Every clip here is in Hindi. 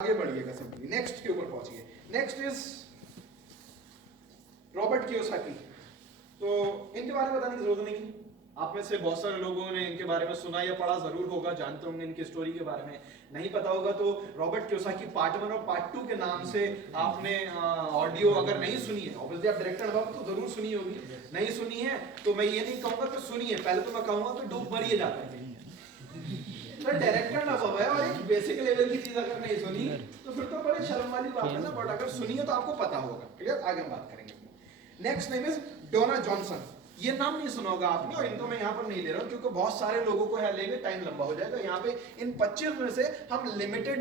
आगे बढ़िएगा सिंपली, नेक्स्ट के ऊपर पहुंचिए। Next is Robert Kiyosaki. तो इनके बारे में बताने की जरूरत नहीं, आप में से बहुत सारे लोगों ने इनके बारे में सुना या पढ़ा जरूर होगा, जानते होंगे इनकी स्टोरी के बारे में। नहीं पता होगा तो रॉबर्ट कियोसाकी पार्ट 1 और पार्ट 2 के नाम से आपने ऑडियो अगर नहीं सुनी है, ऑब्वियसली आप डायरेक्टर हो तो जरूर सुनी होगी। नहीं सुनी है तो मैं ये नहीं कहूंगा कि सुनिए, पहले तो मैं कहूंगा कि डूब मरिए जाकर के। डायरेक्टर ना हुआ है और एक बेसिक लेवल की चीज अगर नहीं सुनी तो फिर तो बड़ी शर्म वाली बात है ना, बट अगर सुनिए तो आपको पता होगा। क्लियर, आगे हम बात करेंगे। Next name is Donna Johnson. ये नाम नहीं सुना होगा आपने, और इनको मैं यहाँ पर नहीं ले रहा हूँ क्योंकि बहुत सारे लोगों को यहाँ लेंगे, टाइम लंबा हो जाएगा। यहाँ पे इन 25 में से हम लिमिटेड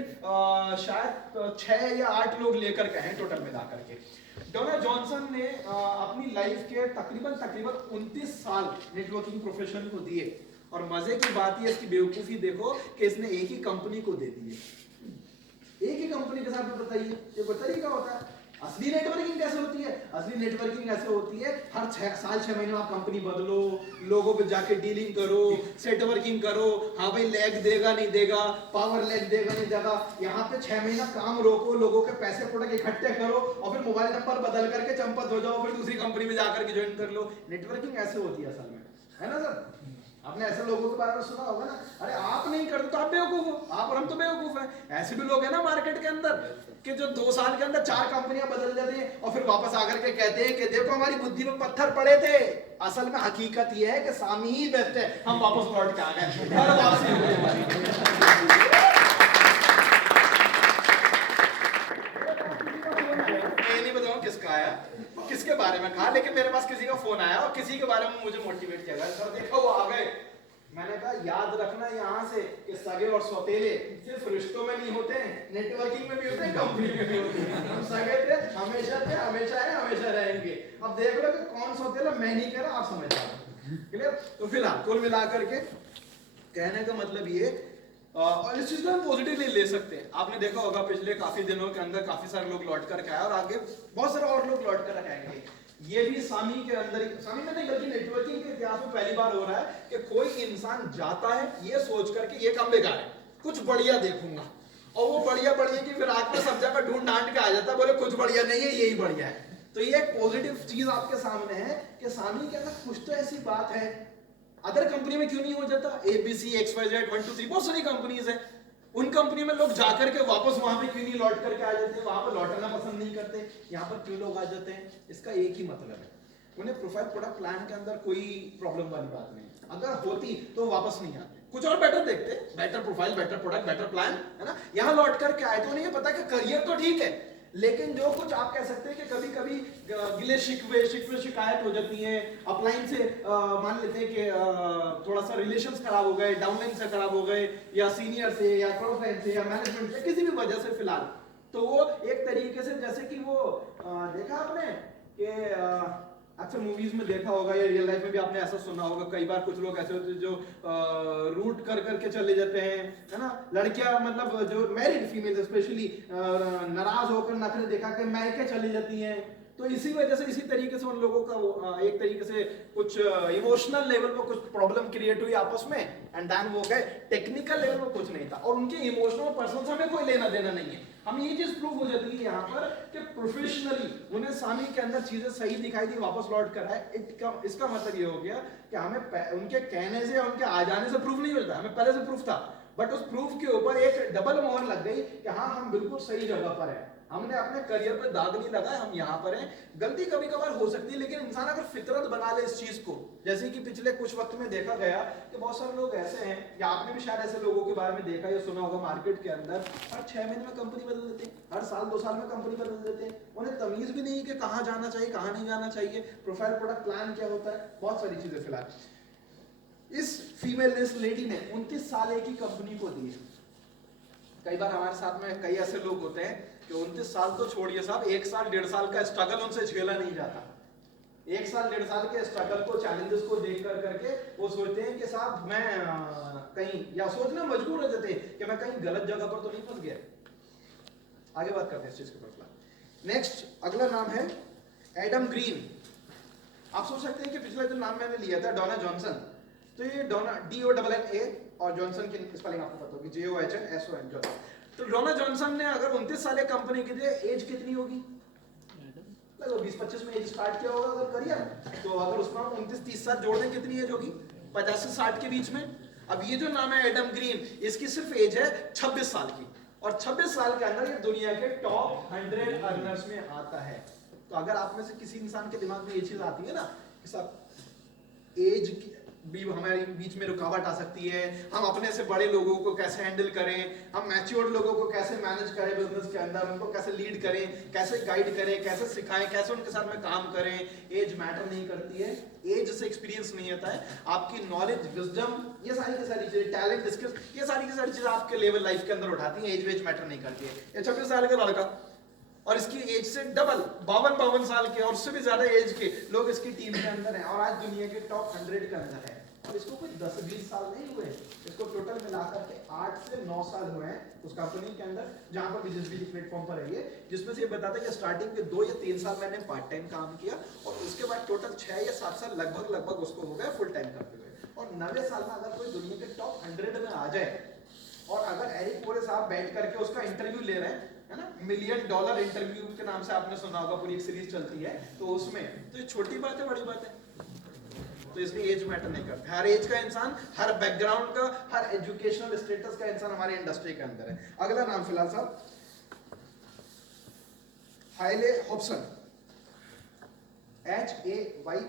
शायद 6 या 8 लोग लेकर के हैं टोटल मिला करके। डोना जॉनसन ने अपनी लाइफ के तकरीबन 29 साल नेटवर्किंग प्रोफेशन को दिए, और मजे की बात ये, इसकी बेवकूफी देखो कि इसने एक ही कंपनी को दे दी है। एक ही कंपनी के साथ बताइए, ये कोई तरीका होता है? असली नेटवर्किंग कैसे होती है? असली नेटवर्किंग ऐसे होती है, हर 6 साल 6 महीने आप कंपनी बदलो, लोगों पे जाके डीलिंग करो, सेटवर्किंग करो। हाँ भाई, लैग देगा नहीं देगा, पावर लैग देगा नहीं देगा, यहाँ पे 6 महीना काम रोको, लोगों के पैसे प्रोडक्ट इकट्ठे करो, और फिर मोबाइल नंबर बदल करके चंपत हो जाओ, फिर दूसरी कंपनी में जाकर के ज्वाइन कर लो। नेटवर्किंग ऐसे होती है असल में, है ना सर? आपने ऐसे लोगों के बारे में सुना होगा ना, अरे आप नहीं करते तो आप बेवकूफ हो, आप और हम तो बेवकूफ हैं। ऐसे भी लोग हैं ना मार्केट के अंदर कि जो 2 साल के अंदर 4 कंपनियां बदल जाती हैं और फिर वापस आकर के कहते हैं कि देखो हमारी बुद्धि में पत्थर पड़े थे। असल में हकीकत ये है कि सामी ही बेस्ट है, हम वापस लौट के आ गए। नहीं बताऊं किसका आया, किसके बारे में कहा, लेकिन मेरे पास किसी का फोन आया और किसी के बारे में मुझे मोटिवेट किया गया। सर देखो वो आ गए। मैंने कहा याद रखना यहाँ से कि सगे और सौतेले सिर्फ रिश्तों में नहीं होते हैं, नेटवर्किंग में भी होते हैं, कंपनी में भी होते हैं। हम सगे थे, हमेशा है, हमेशा रहेंगे। अब देख लो कि कौन सौतेला, मैं नहीं कह रहा, आप समझ जाओ। क्लियर? तो फिलहाल कुल मिलाकर के कहने का मतलब ये, और इस चीज को हम पॉजिटिवली ले सकते हैं। आपने देखा होगा पिछले काफी दिनों के अंदर काफी सारे लोग लौट करके आए, और आगे बहुत सारे और लोग लौट कर आएंगे। ये भी सामी के अंदर, सामी में नहीं बल्कि नेटवर्किंग के इतिहास में पहली बार हो रहा है कि कोई इंसान जाता है ये सोच करके ये काम बेकार है, कुछ बढ़िया देखूंगा, और वो बढ़िया की फिर आग में सब जगह ढूंढ ढांड के आ जाता है, बोले कुछ बढ़िया नहीं है, यही बढ़िया है। तो ये एक पॉजिटिव चीज आपके सामने है कि सामी के अंदर कुछ तो ऐसी बात है, अदर कंपनी में क्यों नहीं हो जाता? ABC, XYZ, 1 2 3 बहुत सारी कंपनीज है, उन कंपनी में लोग जाकर के वापस वहां पे क्यों नहीं लौट करके आ जाते? वहां पर लौटना पसंद नहीं करते, यहाँ पर क्यों लोग आ जाते हैं? इसका एक ही मतलब है, उन्हें प्रोफाइल प्रोडक्ट प्लान के अंदर कोई प्रॉब्लम वाली बात नहीं। अगर होती तो वापस नहीं आते, कुछ और बेटर देखते, better profile, better product, better plan, है ना? यहाँ लौट करके आए तो उन्हें ये पता कि करियर तो ठीक है, लेकिन जो कुछ आप कह सकते हैं कि कभी कभी गिले शिकवे शिकायत हो जाती है, अपलाइन से मान लेते हैं कि थोड़ा सा रिलेशंस खराब हो गए, डाउनलाइन से खराब हो गए, या सीनियर से या क्रॉसलाइन से या मैनेजमेंट से, किसी भी वजह से फिलहाल, तो वो एक तरीके से जैसे कि वो देखा आपने कि अच्छा मूवीज में देखा होगा या रियल लाइफ में भी आपने ऐसा सुना होगा, कई बार कुछ लोग ऐसे होते हैं जो रूट कर करके चले जाते हैं, है ना? लड़कियां मतलब जो मैरिड फीमेल स्पेशली नाराज होकर नखरे दिखा के मायके चली जाती हैं। तो इसी वजह से, इसी तरीके से उन लोगों का एक तरीके से कुछ इमोशनल लेवल पर कुछ प्रॉब्लम क्रिएट हुई आपस में, एंड देन वो गए। टेक्निकल लेवल पर कुछ नहीं था, और उनके इमोशनल पर्सन से हमें कोई लेना देना नहीं है। हम ये चीज प्रूव हो जाती है यहाँ पर कि प्रोफेशनली उन्हें सामी के अंदर चीजें सही दिखाई दी, वापस लौट कर आए। इसका मतलब ये हो गया कि हमें उनके कहने से, उनके आ जाने से प्रूफ नहीं होता, हमें पहले से प्रूफ था, बट उस प्रूफ के ऊपर एक डबल मोहर लग गई कि हाँ हम बिल्कुल सही जगह पर हैं, हमने अपने करियर पे दाग नहीं लगाया, हम यहाँ पर हैं। गलती कभी कभार हो सकती है, लेकिन इंसान अगर फितरत बना ले इस चीज को, जैसे कि पिछले कुछ वक्त में देखा गया कि बहुत सारे लोग ऐसे हैं, या आपने भी शायद ऐसे लोगों के बारे में देखा या सुना होगा, मार्केट के अंदर हर 6 महीने में कंपनी बदल देते हैं, हर साल 2 साल में कंपनी बदल देते हैं। उन्हें तमीज भी नहीं कि कहाँ जाना चाहिए, कहाँ नहीं जाना चाहिए, प्रोफाइल प्रोडक्ट प्लान क्या होता है, बहुत सारी चीजें। फिलहाल इस फीमेल ने, इस लेडी ने 29 साल एक ही कंपनी को दी। कई बार हमारे साथ में कई ऐसे लोग होते हैं कि 29 साल तो छोड़िए साहब, 1 साल 1.5 साल का स्ट्रगल उनसे झेला नहीं जाता। 1 साल 1.5 साल के स्ट्रगल को, चैलेंजेस को देख कर करके वो सोचते हैं कि साहब मैं कहीं, या सोचना मजबूर हो जाते हैं कि मैं कहीं गलत जगह पर तो नहीं फंस गया। आगे बात करते हैं इस चीज के ऊपर। नेक्स्ट अगला नाम है एडम ग्रीन। आप सोच सकते हैं कि पिछला जो नाम मैंने लिया था डोना जॉनसन, तो ये डोना DONNA और जॉनसन की स्पेलिंग आपको पता होगी, JOHNSON। तो डोना जॉनसन ने अगर 29 साल कंपनी की थी, एज कितनी होगी? लगभग 20-25 में एज स्टार्ट किया होगा अगर करियर, तो अगर उसमें हम 29-30 साल जोड़ दें कितनी एज होगी? 50 से 60 के बीच में। अब ये जो नाम है एडम ग्रीन, इसकी सिर्फ एज है 26 साल की, और 26 साल के अंदर ये दुनिया के टॉप 100 अर्नर्स में आता है। तो अगर आप में से किसी इंसान के दिमाग में ये चीज आती है ना कि साहब एज भी हमारे बीच में रुकावट आ सकती है, हम अपने से बड़े लोगों को कैसे हैंडल करें, हम मैच्योर्ड लोगों को कैसे मैनेज करें बिजनेस के अंदर, उनको कैसे लीड करें, कैसे गाइड करें, कैसे सिखाएं, कैसे उनके साथ में काम करें, एज मैटर नहीं करती है। एज से एक्सपीरियंस नहीं आता है, आपकी नॉलेज, विजडम, ये सारी की सारी चीजें, टैलेंट, स्किल्स, ये सारी की सारी चीजें आपके लेवल लाइफ के अंदर उठाती हैं। एज वेज मैटर नहीं करती है। ये 26 साल का लड़का और इसकी एज से डबल 52 साल के और उससे भी ज्यादा एज के लोग इसकी टीम के अंदर हैं और आज दुनिया के टॉप 100 के अंदर है। और इसको कोई 10-20 साल नहीं हुए, इसको टोटल मिलाकर के 8 से 9 साल हुए हैं उस कंपनी के अंदर जहां पर बिजनेस प्लेटफॉर्म पर है ये, जिसमें से ये बताता है कि स्टार्टिंग के 2 या 3 साल मैंने पार्ट टाइम काम किया और उसके बाद टोटल 6 या 7 साल लगभग उसको हो गया फुल टाइम करते हुए। और 90 साल में अगर कोई दुनिया के टॉप 100 में आ जाए और अगर एरिक पोरे साहब बैठ करके उसका इंटरव्यू ले रहे हैं, है ना, $1 मिलियन इंटरव्यू के नाम से आपने सुना होगा, पूरी एक सीरीज चलती है, तो उसमें तो ये छोटी बात है, बड़ी बात है? तो इसलिए एज मैटर नहीं करता। हर एज का इंसान, हर बैकग्राउंड का, हर एजुकेशनल स्टेटस का इंसान हमारे इंडस्ट्री के अंदर है। अगला नाम फिलहाल साहब हाइले हॉब्सन, HAYLEY,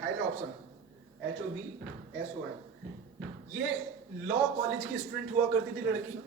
हाइले हॉब्सन, HOBSON। ये लॉ कॉलेज की स्टूडेंट हुआ करती थी लड़की।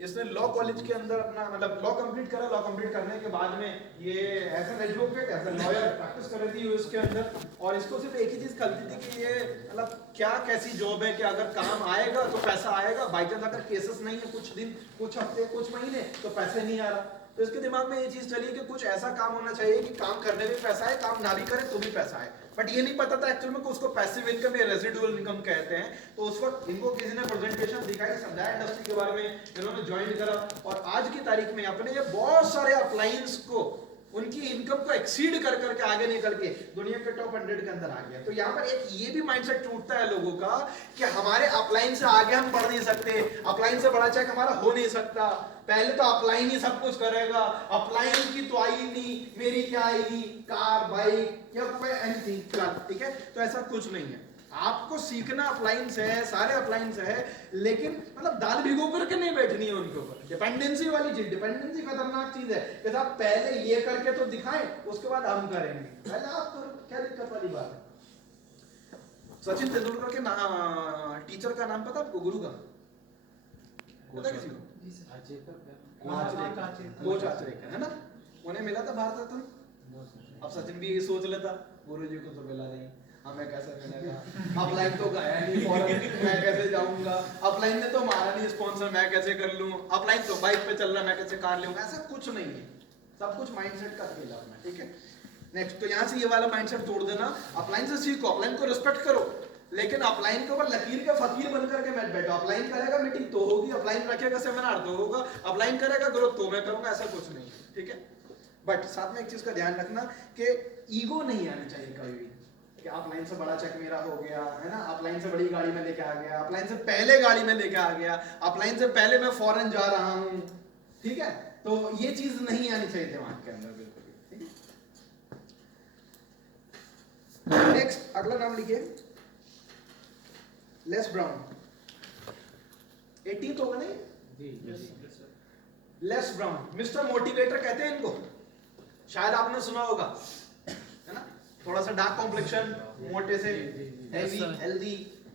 इसने लॉ कॉलेज के अंदर अपना मतलब लॉ कंप्लीट करा। लॉ कंप्लीट करने के बाद में ये as an advocate, as an lawyer practice कर रही थी यूएस के अंदर। और इसको सिर्फ एक ही चीज खलती थी कि ये मतलब क्या कैसी जॉब है कि अगर काम आएगा तो पैसा आएगा, बाई चांस अगर केसेस नहीं है कुछ दिन, कुछ हफ्ते, कुछ महीने, तो पैसे नहीं आ रहा। तो इसके दिमाग में ये चीज चली कि कुछ ऐसा काम होना चाहिए कि काम करने में पैसा है, काम ना भी करे तो भी पैसा है। बट ये नहीं पता था एक्चुअल में कि उसको पैसिव इनकम या रेसिडुअल इनकम कहते हैं। तो उस वक्त इनको किसी ने प्रेजेंटेशन दिखाई, समझाया इंडस्ट्री के बारे में, इन्होंने ज्वाइन करा और आज की तारीख में अपने ये बहुत सारे अपलाइंस को, उनकी इनकम को एक्सीड कर करके आगे निकल के दुनिया के टॉप 100 के अंदर आ गया। तो यहाँ पर एक ये भी माइंडसेट टूटता है लोगों का कि हमारे अपलाइन से आगे हम बढ़ नहीं सकते, अपलाइन से बड़ा चेक हमारा हो नहीं सकता, पहले तो अपलाइन ही सब कुछ करेगा, अपलाइन की तो आई नहीं, मेरी क्या आएगी, कार, बाइक या कोई एनीथिंग फिलहाल, ठीक है। तो ऐसा कुछ नहीं है, आपको सीखना अपलाइन से है, सारे अपलाइन से है, लेकिन मतलब दाल भिगो करके नहीं बैठनी है उनके ऊपर। डिपेंडेंसी वाली चीज, डिपेंडेंसी खतरनाक चीज है कि साहब पहले ये करके तो दिखाएं, उसके बाद हम करेंगे, पहले आप करो, क्या दिक्कत वाली बात है। सचिन तेंदुलकर के टीचर का नाम पता आपको, गुरु का पता किसी को? कोच आचरेकर, है ना, उन्हें मिला था भारत रत्न। अब सचिन भी सोच लेता गुरु जी को तो मिला नहीं, हमें कैसे मिलेगा, अपलाइन तो गया नहीं फॉरेन, मैं कैसे जाऊंगा, अपलाइन ने तो मारा नहीं स्पॉन्सर, मैं कैसे कर लूं, अपलाइन तो बाइक पे चल रहा है, मैं कैसे कार लूंगा। ऐसा कुछ नहीं है, सब कुछ माइंडसेट का खेल है, ठीक है। नेक्स्ट, तो यहाँ से ये वाला माइंडसेट तोड़ देना, अपलाइन से सीखो, अपलाइन को रिस्पेक्ट करो, लेकिन अपलाइन के ऊपर लकीर के फकीर बन करके मत बैठो। अपलाइन करेगा मीटिंग तो होगी, अपलाइन रखेगा सेमिनार तो होगा, अपलाइन करेगा ग्रोथ तो मैं करूंगा, ऐसा कुछ नहीं है, ठीक है। बट साथ में एक चीज का ध्यान रखना कि ईगो नहीं आना चाहिए कभी भी कि अपलाइन से बड़ा चेक मेरा हो गया, है ना, अपलाइन से बड़ी गाड़ी में लेके आ गया, अपलाइन से पहले गाड़ी में लेके आ गया, अपलाइन से पहले मैं फॉरेन जा रहा हूं, ठीक है। तो ये चीज नहीं आनी चाहिए दिमाग के अंदर बिल्कुल भी, ठीक है। नेक्स्ट, अगला नाम लिखिए, लेस ब्राउन। 18th होगा नहीं जी, लेस ब्राउन, मिस्टर मोटिवेटर कहते हैं इनको, शायद आपने सुना होगा, है ना, थोड़ा सा डार्क कॉम्प्लेक्शन, मोटे से, हेवी, हेल्दी,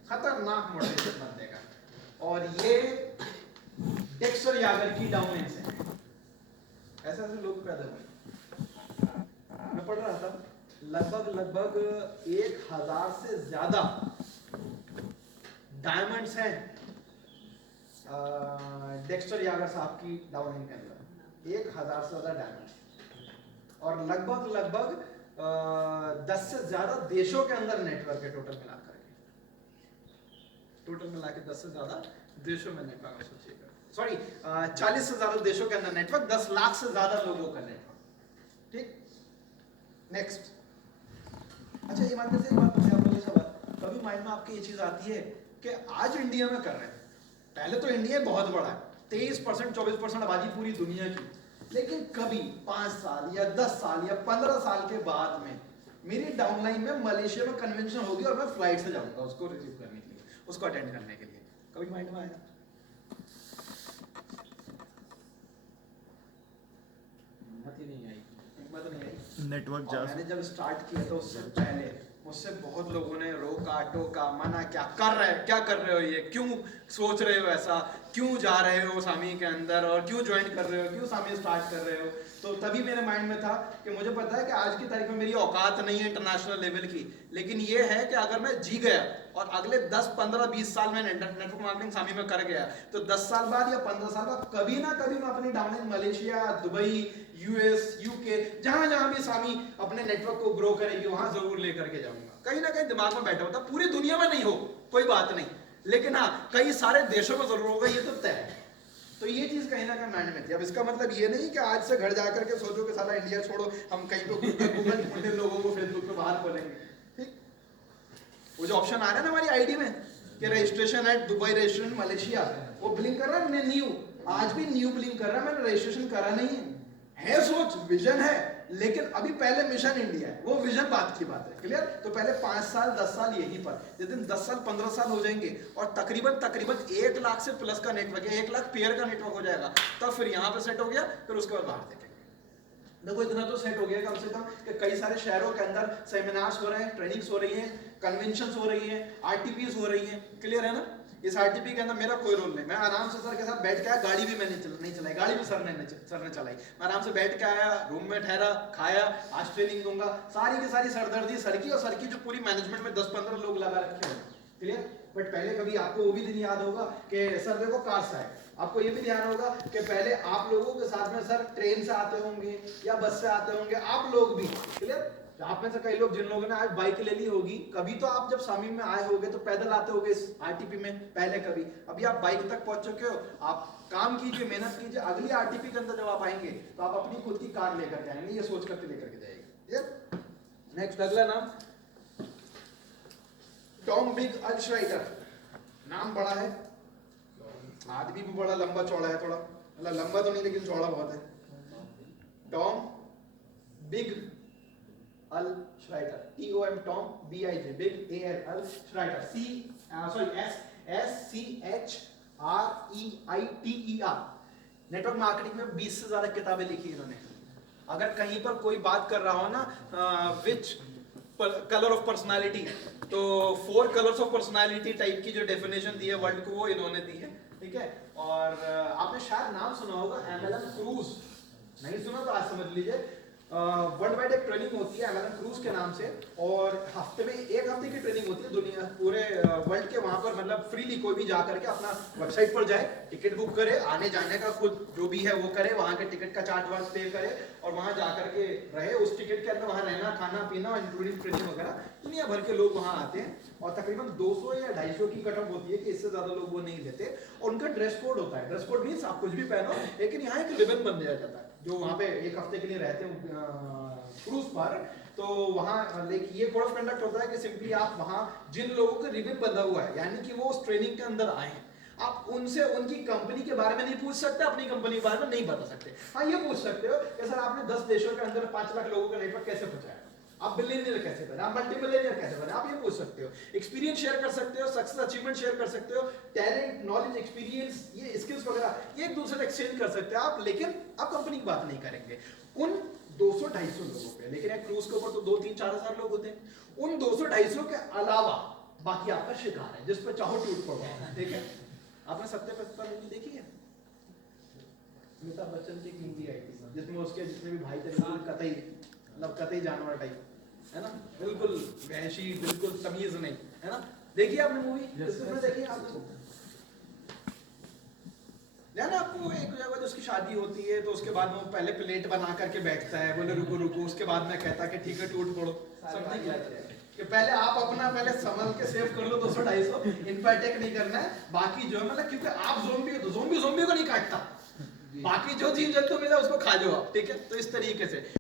खतरनाक मोटिवेशन बनने का। और ये डेक्स्टर यागर की डाउनलाइन से ऐसे ऐसे लोग पैदा हुए। मैं पढ़ रहा था, लगभग 1000 से ज्यादा डायमंड्स हैं डेक्स्टर यागर साहब की डाउनलाइन के अंदर, 1000 से ज्यादा डायमंड्स, और लगभग 10 से ज्यादा देशों के अंदर नेटवर्क है टोटल मिलाकर के, टोटल मिला के 10 से ज्यादा देशों में नेटवर्क, सोचिएगा, सॉरी 40 से ज्यादा देशों के अंदर नेटवर्क, 10 लाख से ज्यादा लोगों का नेटवर्क, ठीक। नेक्स्ट, अच्छा ये मानते से एक बात पूछे आप लोगों से, बात कभी माइंड में आपकी ये चीज आती है कि आज इंडिया में कर रहे हैं, पहले तो इंडिया बहुत बड़ा है, 23% 24% आबादी पूरी दुनिया की, लेकिन कभी 5 साल या 10 साल या 15 साल के बाद में मेरी डाउनलाइन में मलेशिया में कन्वेंशन होगी और मैं फ्लाइट से जाऊंगा उसको रिसीव करने के लिए, उसको अटेंड करने के लिए। कभी माइंड में आया? हिम्मत ही नहीं आई, हिम्मत नहीं आई। नेटवर्क मैंने जब स्टार्ट किया तो उससे पहले मुझसे बहुत लोगों ने रोका टोका, मना, क्या कर रहे हैं, क्या कर रहे हो, ये क्यों सोच रहे हो ऐसा, क्यों जा रहे हो सामी के अंदर और क्यों ज्वाइन कर रहे हो, क्यों सामी स्टार्ट कर रहे हो। तो तभी मेरे माइंड में था कि मुझे पता है कि आज की तारीख में मेरी औकात नहीं है इंटरनेशनल लेवल की, लेकिन ये है कि अगर मैं जी गया और अगले 10 15 20 साल में नेटवर्क मार्केटिंग सामी में कर गया तो 10 साल बाद या 15 साल बाद कभी ना कभी मैं अपनी downline Malaysia, Dubai, US, UK, जहां जहां भी सामी अपने नेटवर्क को ग्रो करेगी वहां जरूर लेकर के जाऊंगा। कहीं ना कहीं दिमाग में बैठा होता, पूरी दुनिया में नहीं हो कोई बात नहीं, लेकिन हाँ कई सारे देशों में जरूर होगा, ये तो तय है। तो ये चीज कहीं ना कहीं माइंड में थी। अब इसका मतलब ये नहीं कि आज से घर जाकर के सोचो कि साला इंडिया छोड़ो, हम कहीं पे गूगल ढूंढे लोगों को फेसबुक पे बाहर खोलेंगे। ठीक, वो जो ऑप्शन आ रहा है ना हमारी आईडी में कि registration at Dubai, registration Malaysia, वो ब्लिंक कर रहा है न्यू, आज भी न्यू ब्लिंक कर रहा है, मैंने रजिस्ट्रेशन करा नहीं है सोच, विजन है, लेकिन अभी पहले मिशन इंडिया है, वो विजन बात की बात है। क्लियर? तो पहले 5 साल 10 साल यहीं पर, जिस दिन 10 साल 15 साल हो जाएंगे और तकरीबन 1 लाख से प्लस का नेटवर्क है, 1 लाख पेयर का नेटवर्क हो जाएगा, तब फिर यहाँ पे सेट हो गया, फिर उसके बाद बाहर देखेंगे। देखो इतना तो सेट हो गया कम से कम कि कई सारे शहरों के अंदर सेमिनार्स हो रहे हैं, ट्रेनिंग्स हो रही हैं, कन्वेंशंस हो रही हैं, आरटीपीज हो रही हैं। क्लियर है ना? इस आरटीपी के अंदर मेरा कोई रोल नहीं, मैं आराम से सर के साथ बैठ के आया, गाड़ी भी मैंने नहीं चलाई, गाड़ी भी सर ने चलाई, मैं आराम से बैठ के आया, रूम में ठहरा, खाया, आज ट्रेनिंग दूंगा, सारी की सारी सरदर्दी सर की, और सर की जो पूरी मैनेजमेंट में 10-15 लोग लगा रखे हैं। क्लियर? बट पहले कभी आपको वो भी दिन याद होगा कि सर देखो कार से आए, आपको ये भी ध्यान होगा कि पहले आप लोगों के साथ में सर ट्रेन से आते होंगे या बस से आते होंगे, आप लोग भी। क्लियर? आप में से कई लोग जिन लोगों ने आज बाइक ले ली होगी, कभी तो आप जब सामीम में आए होगे तो पैदल आते होगे इस आरटीपी में, पहले कभी, अभी आप बाइक तक पहुंच चुके हो। आप काम कीजिए, मेहनत कीजिए, अगली आरटीपी के अंदर जब आप आएंगे तो आप अपनी खुद की कार लेकर के आएंगे, ये सोच करके लेकर के जाएंगे। नेक्स्ट अगला नाम टॉम बिग अल श्राइटर, नाम बड़ा है, आदमी भी बड़ा लंबा चौड़ा है, थोड़ा मतलब लंबा तो नहीं लेकिन चौड़ा बहुत है। टॉम बिग अल श्राइटर, TOM Tom, BIG big, AL श्राइटर, SCHREITER। Network marketing में 20 से ज्यादा किताबें लिखी इन्होंने। अगर कहीं पर कोई बात कर रहा हो ना विच कलर ऑफ पर्सनालिटी, तो 4 कलर्स ऑफ पर्सनालिटी टाइप की जो डेफिनेशन दी है वर्ल्ड को, वो इन्होंने दी है। ठीक है? और आपने शायद नाम सुना होगा एमएलएम क्रूज, नहीं सुना तो आज समझ लीजिए। वर्ल्ड वाइड एक ट्रेनिंग होती है एमएलएम क्रूज के नाम से, और हफ्ते में 1 हफ्ते की ट्रेनिंग होती है दुनिया पूरे वर्ल्ड के, वहां पर मतलब फ्रीली कोई भी जा करके अपना वेबसाइट पर जाए, टिकट बुक करे, आने जाने का खुद जो भी है वो करे, वहां के टिकट का चार्ज वार्ज पे करे और वहां जा करके रहे, उस टिकट के अंदर वहां रहना, खाना पीना, इंक्लूडिंग ट्रेनिंग वगैरह, दुनिया भर के लोग वहां आते हैं। और तकरीबन 200 या 250 की कटअप होती है कि इससे ज्यादा लोग वो नहीं लेते। और उनका ड्रेस कोड होता है, ड्रेस कोड मीन्स आप कुछ भी पहनो, लेकिन यहाँ एक रिबन बन दिया जाता है जो वहां पे 1 हफ्ते के लिए रहते हैं क्रूज पर। तो वहां ये कोड ऑफ कंडक्ट होता है कि सिंपली आप वहां जिन लोगों का रिबन बंधा हुआ है, यानी कि वो उस ट्रेनिंग के अंदर आए हैं, आप उनसे उनकी कंपनी के बारे में नहीं पूछ सकते, अपनी कंपनी के बारे में नहीं बता सकते। हाँ ये पूछ सकते हो कि सर आपने 10 देशों के अंदर 5 लाख लोगों का नेटवर्क कैसे पहुंचाया, आप बिलियनियर कैसे बने, आप मल्टी बिलियनियर कैसे बने, आप ये पूछ सकते हो। एक्सपीरियंस शेयर कर सकते हो, सक्सेस अचीवमेंट शेयर कर सकते हो, टैलेंट, नॉलेज, एक्सपीरियंस, ये स्किल्स वगैरह ये एक दूसरे से एक्सचेंज कर सकते हैं आप, लेकिन आप कंपनी की बात नहीं करेंगे उन 200-250 लोगों पे। लेकिन एक क्रूज के ऊपर तो 2-3-4 हजार लोग होते हैं, उन 200-250 के अलावा बाकी आपका शिकार है, जिस पर चाहो टूट पड़ो। ठीक है? आपने सत्य पर मूवी देखी है? अमिताभ बच्चन की एक मूवी आई थी जिसमें उसके जितने भी भाई थे कतई मतलब कतई जानवर टाइप, है ना, बिल्कुल वहशी, बिल्कुल तमीज नहीं, है ना? देखिए आपने मूवी, देखिए आपको ध्यान है आपको, एक जगह जो उसकी शादी होती है तो उसके बाद वो पहले प्लेट बना करके बैठता है, बोले रुको रुको, उसके बाद में कहता है कि ठीक है टूट पड़ो। समझने क्या है कि पहले आप अपना पहले संभल के सेव कर लो 200-250, इन पर अटैक नहीं करना है, बाकी जो है मतलब क्योंकि आप ज़ोंबी हो तो ज़ोंबी को नहीं काटता, बाकी जो जीव जंतु मिला उसको खा जाओ आप। ठीक है? तो इस तरीके से